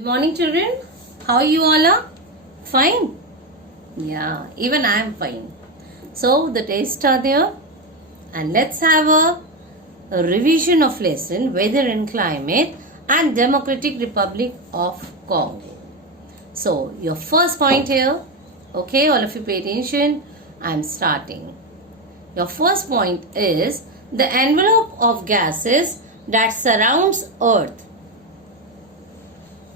Good morning, children. How you all are? Fine? Yeah, even I am fine. So, the tests are there. And let's have a revision of lesson Weather and Climate and Democratic Republic of Congo. So, your first point here. Okay, all of you pay attention. I am starting. Your first point is the envelope of gases that surrounds Earth.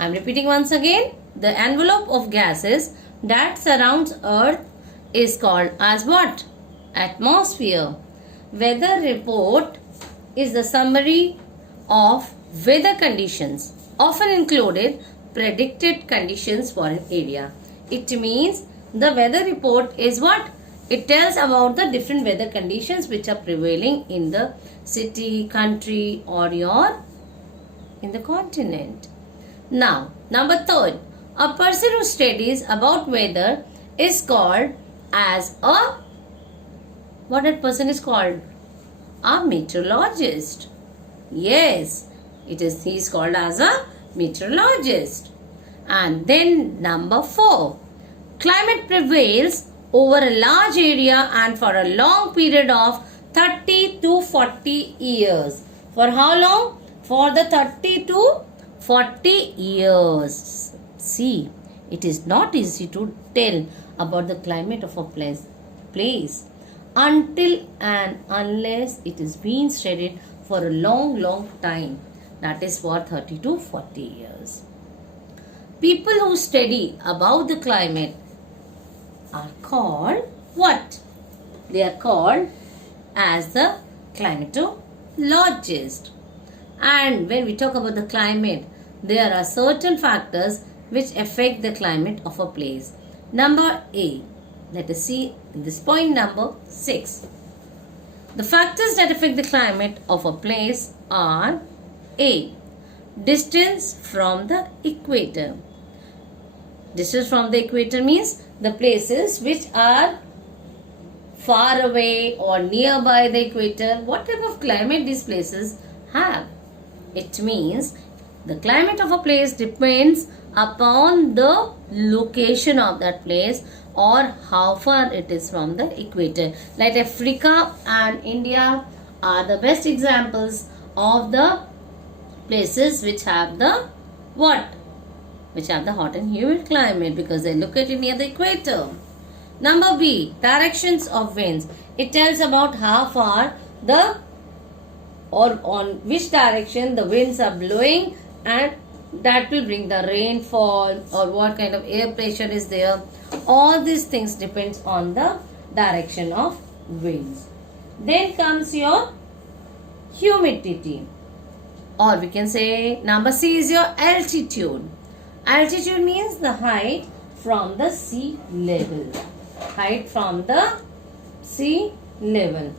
I am repeating once again. The envelope of gases that surrounds Earth is called as what? Atmosphere. Weather report is the summary of weather conditions, often included predicted conditions for an area. It means the weather report is what? It tells about the different weather conditions which are prevailing in the city, country, or in the continent. Now, number third, a person who studies about weather is called as what that person is called? A meteorologist. Yes, he is called as a meteorologist. And then number 4, climate prevails over a large area and for a long period of 30 to 40 years. For how long? For the 30 to 40 years. See, it is not easy to tell about the climate of a place until and unless it is being studied for a long time. That is for 30 to 40 years. People who study about the climate are called what? They are called as the climatologist. And when we talk about the climate, there are certain factors which affect the climate of a place. Number A. Let us see this point number 6. The factors that affect the climate of a place are A. Distance from the equator. Distance from the equator means the places which are far away or nearby the equator. What type of climate these places have? It means the climate of a place depends upon the location of that place or how far it is from the equator. Like Africa and India are the best examples of the places which have the what? Which have the hot and humid climate because they are located near the equator. Number B, directions of winds. It tells about how far the or on which direction the winds are blowing, and that will bring the rainfall or what kind of air pressure is there. All these things depends on the direction of winds. Then comes your humidity, or we can say number C is your altitude. Altitude means the height from the sea level. Height from the sea level.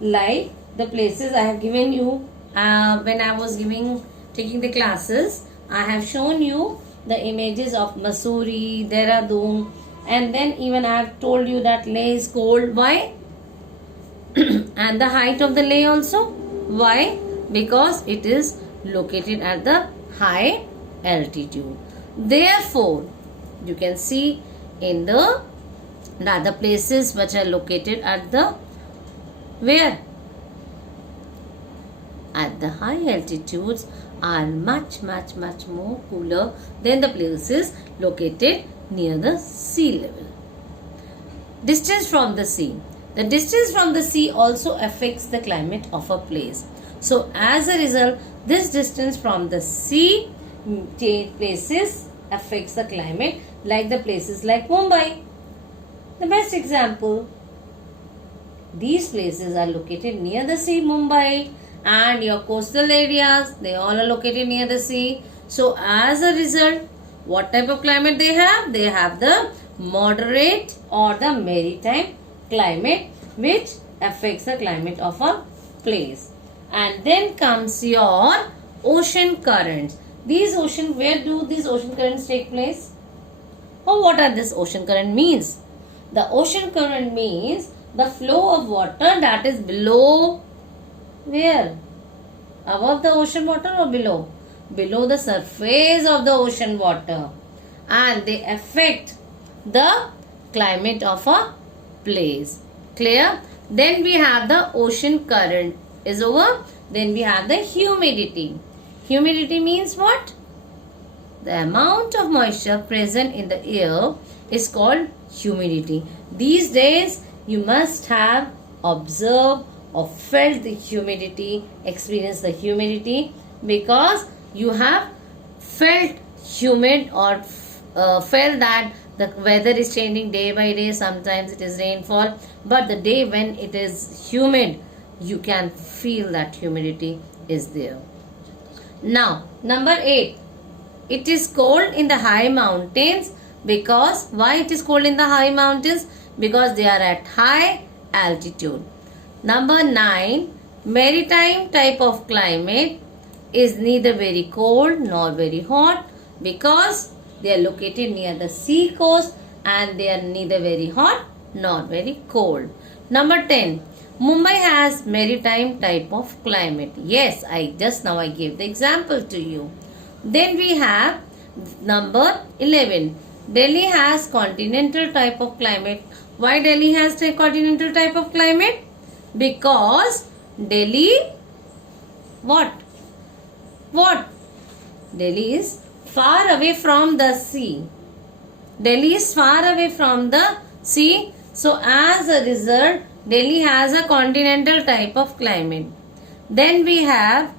Like the places I have given you when I was taking the classes, I have shown you the images of Mussoorie, Dehradun, and then even I have told you that Leh is cold. Why? And the height of the Leh also. Why? Because it is located at the high altitude. Therefore, you can see in the other places which are located at the where? At the high altitudes are much more cooler than the places located near the sea level. Distance from the sea. The distance from the sea also affects the climate of a place. So as a result, this distance from the sea places affects the climate, like the places like Mumbai. The best example. These places are located near the sea, Mumbai, and your coastal areas, they all are located near the sea. So as a result, what type of climate they have? They have the moderate or the maritime climate, which affects the climate of a place. And then comes your ocean currents. Where do these ocean currents take place? Oh, what are this ocean current means? The ocean current means the flow of water that is below where? Above the ocean water or below? below the surface of the ocean water, and they affect the climate of a place. Clear? Then we have the ocean current is over. Then we have the humidity. Humidity means what? The amount of moisture present in the air is called humidity. These days you must have observed or felt the humidity, experienced the humidity, because you have felt humid or felt that the weather is changing day by day. Sometimes it is rainfall, but the day when it is humid, you can feel that humidity is there. Now, number 8. It is cold in the high mountains because, why it is cold in the high mountains? Because they are at high altitude. Number 9. Maritime type of climate is neither very cold nor very hot because they are located near the sea coast and they are neither very hot nor very cold. Number 10. Mumbai has maritime type of climate. Yes, I gave the example to you. Then we have number 11. Delhi has continental type of climate. Why Delhi has the continental type of climate? Because Delhi, what? Delhi is far away from the sea. Delhi is far away from the sea. So as a result, Delhi has a continental type of climate. Then we have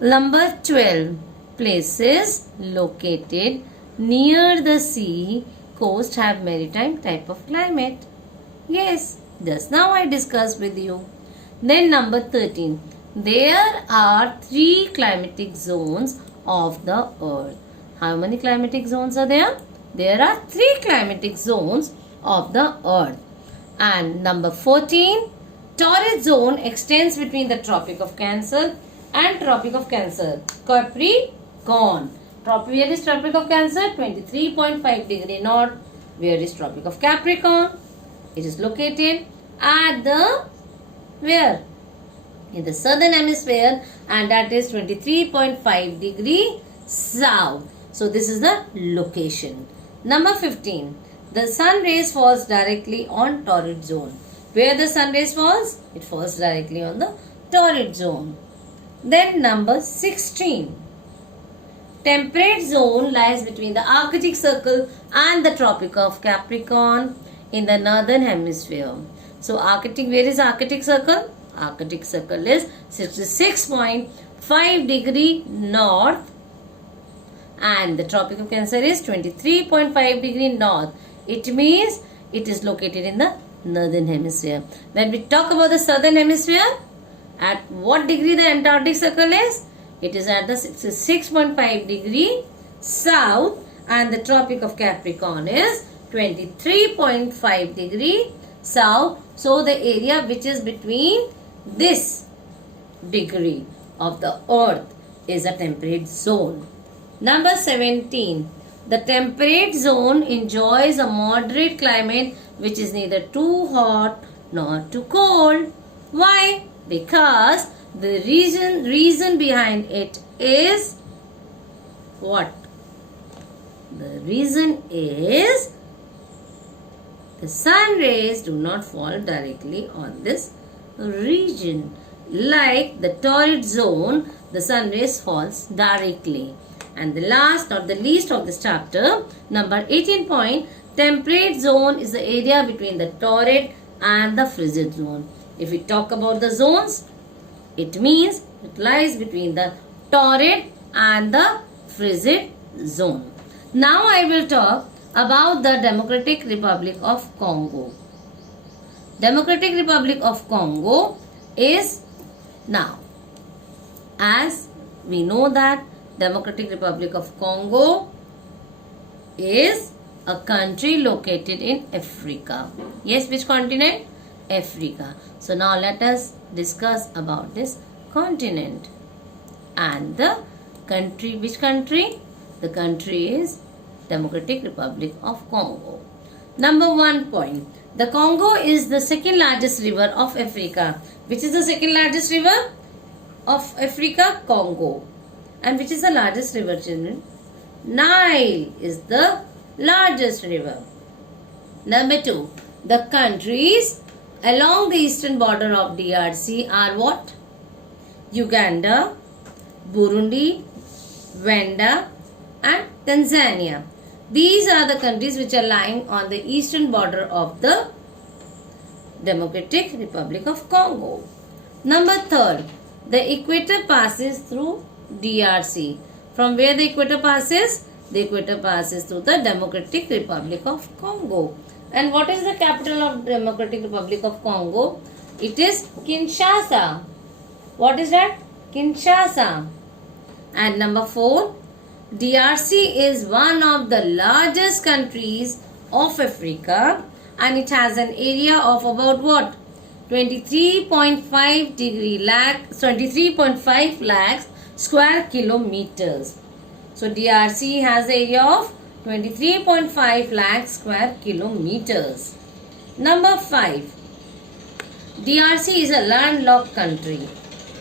number 12. Places located near the sea coast have maritime type of climate. Yes, just now I discussed with you. Then number 13. There are 3 climatic zones of the earth. How many climatic zones are there? There are 3 climatic zones of the earth. And number 14. Torrid zone extends between the Tropic of Cancer and Tropic of Cancer. Capricorn. Where is Tropic of Cancer? 23.5 degree north. Where is Tropic of Capricorn? It is located at the where? In the southern hemisphere, and that is 23.5 degree south. So this is the location. Number 15. The sun rays falls directly on torrid zone. Where the sun rays falls? It falls directly on the torrid zone. Then number 16. Temperate zone lies between the Arctic Circle and the Tropic of Capricorn in the northern hemisphere. So Arctic, where is Arctic Circle? Arctic Circle is 66.5 degree north and the Tropic of Cancer is 23.5 degree north. It means it is located in the northern hemisphere. When we talk about the southern hemisphere, at what degree the Antarctic Circle is? It is at the 66.5 degree south and the Tropic of Capricorn is 23.5 degree south. So the area which is between this degree of the earth is a temperate zone. Number 17. The temperate zone enjoys a moderate climate which is neither too hot nor too cold. Why? Because the reason behind it is what? The reason is the sun rays do not fall directly on this region. Like the torrid zone, the sun rays falls directly. And the last, not the least of this chapter, number 18 point, temperate zone is the area between the torrid and the frigid zone. If we talk about the zones, it means it lies between the torrid and the frigid zone. Now I will talk about the Democratic Republic of Congo. Democratic Republic of Congo is now, as we know that Democratic Republic of Congo is a country located in Africa. Yes, which continent? Africa. So now let us discuss about this continent. And the country, which country? The country is Democratic Republic of Congo. Number 1 point. The Congo is the second largest river of Africa. Which is the second largest river of Africa? Congo. And which is the largest river, children? Nile is the largest river. Number 2. The countries along the eastern border of DRC are what? Uganda, Burundi, Rwanda and Tanzania. These are the countries which are lying on the eastern border of the Democratic Republic of Congo. Number 3. The equator passes through DRC. From where the equator passes? The equator passes through the Democratic Republic of Congo. And what is the capital of Democratic Republic of Congo? It is Kinshasa. What is that? Kinshasa. And number 4. DRC is one of the largest countries of Africa and it has an area of about what? 23.5 lakhs square kilometers. So DRC has an area of 23.5 lakhs square kilometers. Number 5. DRC is a landlocked country.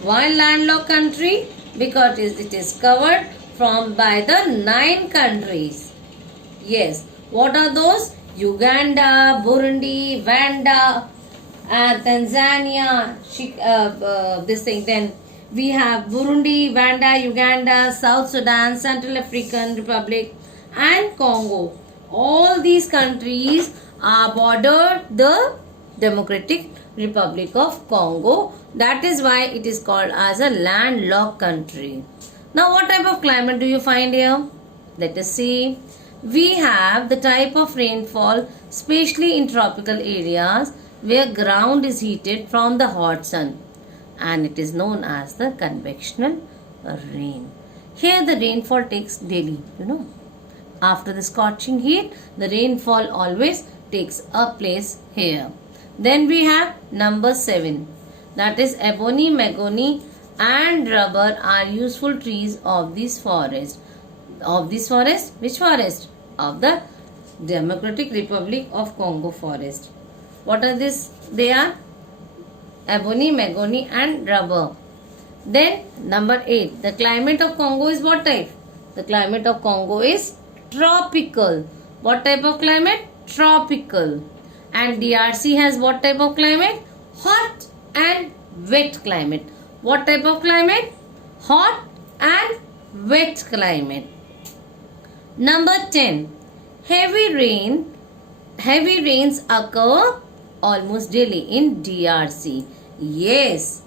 Why landlocked country? Because it is covered by the 9 countries. Yes. What are those? Uganda, Burundi, Rwanda, Tanzania, Then we have Burundi, Rwanda, Uganda, South Sudan, Central African Republic and Congo. All these countries are bordered the Democratic Republic of Congo. That is why it is called as a landlocked country. Now what type of climate do you find here? Let us see. We have the type of rainfall, especially in tropical areas where ground is heated from the hot sun, and it is known as the convectional rain. Here the rainfall takes daily, After the scorching heat, the rainfall always takes a place here. Then we have number 7. That is ebony, mahogany and rubber are useful trees of this forest. Which forest? Of the Democratic Republic of Congo forest. What are this? They are ebony, mahogany and rubber. Then number 8. The climate of Congo is what type? The climate of Congo is tropical. What type of climate? Tropical. And DRC has what type of climate? Hot and wet climate. What type of climate? Hot and wet climate. Number 10. Heavy rains occur almost daily in DRC. Yes.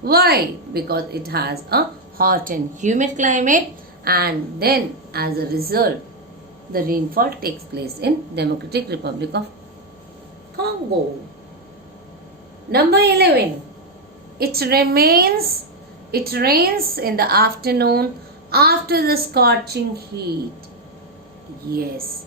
Why? Because it has a hot and humid climate, and then as a result the rainfall takes place in Democratic Republic of Congo. Number 11. It rains in the afternoon after the scorching heat. Yes,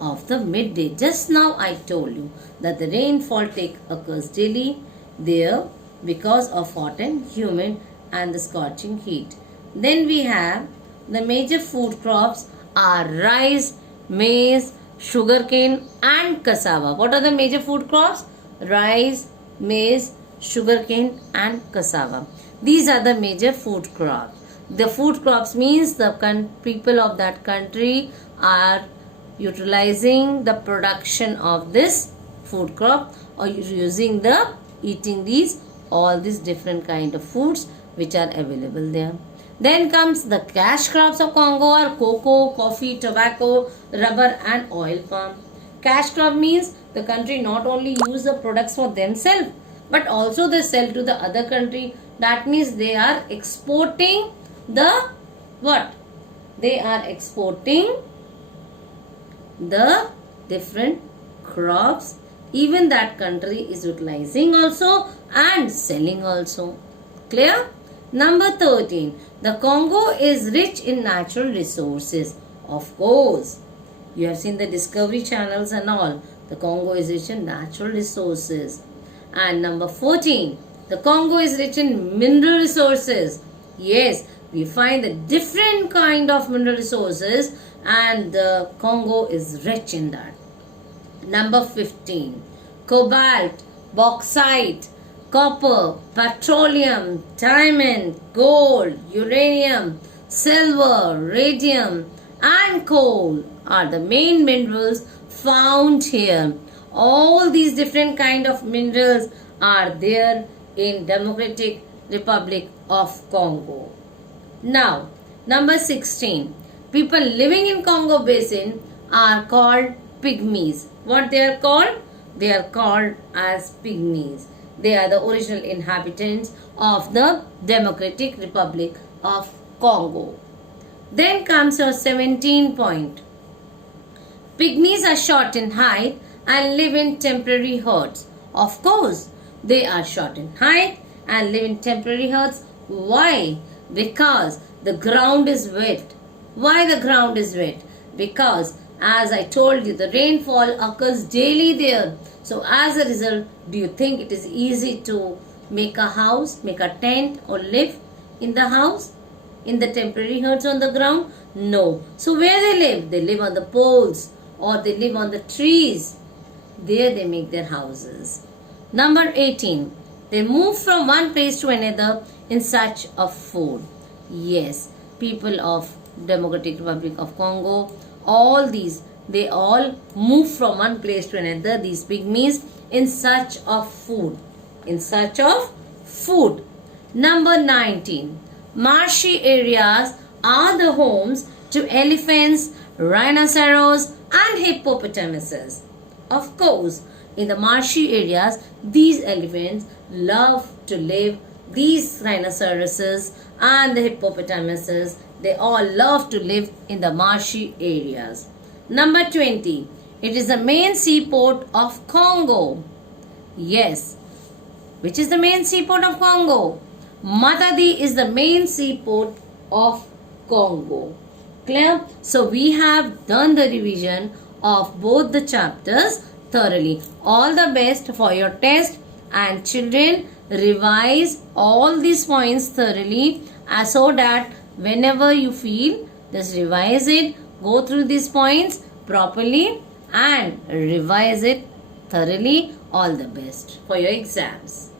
of the midday. Just now I told you that the rainfall occurs daily there because of hot and humid and the scorching heat. Then we have the major food crops are rice, maize, sugarcane and cassava. What are the major food crops? Rice, maize, sugarcane and cassava. These are the major food crops. The food crops means the people of that country are utilizing the production of this food crop or eating all these different kind of foods which are available there. Then comes the cash crops of Congo are cocoa, coffee, tobacco, rubber and oil palm. Cash crop means the country not only use the products for themselves but also they sell to the other country. That means they are exporting the what? They are exporting the different crops. Even that country is utilizing also and selling also. Clear? Number 13. The Congo is rich in natural resources. Of course. You have seen the Discovery channels and all. The Congo is rich in natural resources. And number 14. The Congo is rich in mineral resources. Yes, we find the different kind of mineral resources and the Congo is rich in that. Number 15. Cobalt, bauxite, copper, petroleum, diamond, gold, uranium, silver, radium, and coal are the main minerals found here. All these different kind of minerals are there in Democratic Republic of Congo. Now, number 16. People living in Congo Basin are called pygmies. What they are called? They are called as pygmies. They are the original inhabitants of the Democratic Republic of Congo. Then comes your 17 point. Pygmies are short in height and live in temporary huts. Of course, they are short in height and live in temporary huts. Why? Because the ground is wet. Why the ground is wet? Because as I told you, the rainfall occurs daily there. So as a result, do you think it is easy to make a house, make a tent or live in the house? In the temporary huts on the ground? No. So where they live? They live on the poles or they live on the trees. There they make their houses. Number 18. They move from one place to another in search of food. Yes, people of Democratic Republic of Congo, all these, they all move from one place to another, these pygmies, in search of food. In search of food. Number 19. Marshy areas are the homes to elephants, rhinoceros, and hippopotamuses. Of course, in the marshy areas, these elephants love to live. These rhinoceroses and the hippopotamuses, they all love to live in the marshy areas. Number 20. It is the main seaport of Congo. Yes. Which is the main seaport of Congo? Matadi is the main seaport of Congo. Clear? So we have done the revision of both the chapters thoroughly. All the best for your test, and children, revise all these points thoroughly so that whenever you feel, just revise it, go through these points properly and revise it thoroughly. All the best for your exams.